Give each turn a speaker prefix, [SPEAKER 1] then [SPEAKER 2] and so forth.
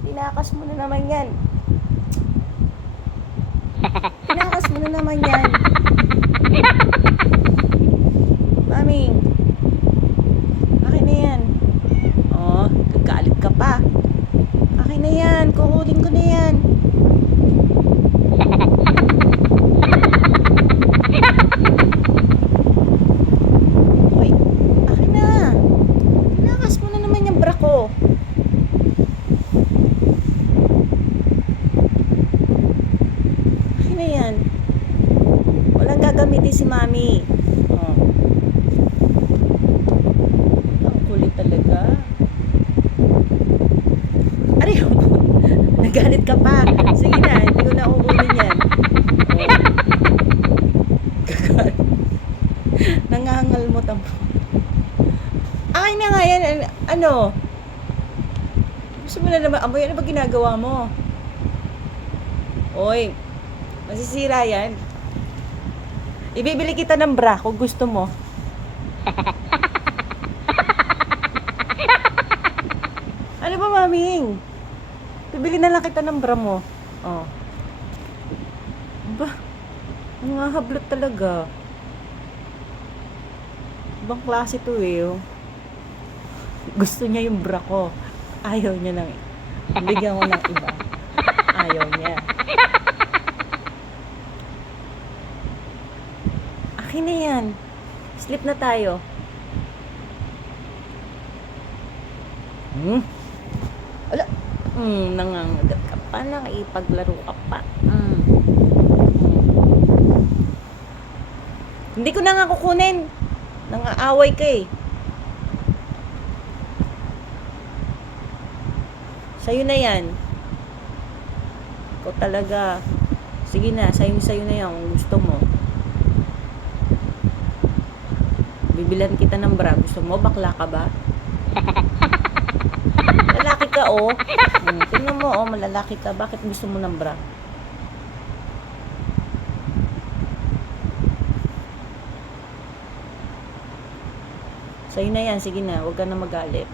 [SPEAKER 1] Tinakas mo na naman yan. Tinakas mo na naman yan. Maming. Akin na yan. Oh, gagalit ka pa. Akin na yan. Kukunin ko na yan. Hoy, akin na. Tinakas mo na naman yung bra ko. Akin na yan. Walang gagamitin si Mami. Oh. Ang kulit talaga. Aray, nagalit ka pa. Sige na, hindi ko na kukunin yan. Oh. Nangangal mo tamo. Akin na nga yan. An- Ano? Gusto mo na naman, amoy, ano ba ginagawa mo? Oy, masisira yan. Ibibili kita ng bra kung gusto mo. ano ba, maming? Bibili na lang kita ng bra mo. Oh. Ba? Mga hablot talaga. Ibang klase to eh. oh. Gusto niya yung bra ko. Ayaw niya nang bigyan ko ng iba. Ayaw niya. Akin na yan. Sleep na tayo. Hmm? Wala. Hmm, nangangagat ka pa. Nakipaglaro ka pa. Hmm. Hindi ko na nga kukunin. Nangaaway ka eh. Sa'yo na yan. Ikaw talaga. Sige na, sa'yo sa'yo na yan kung gusto mo. Bibilan kita ng bra. Gusto mo? Bakla ka ba? Lalaki ka, oh. Hmm, tingnan mo, oh. Malalaki ka. Bakit gusto mo ng bra? Sa'yo na yan. Sige na. Huwag ka na magalit.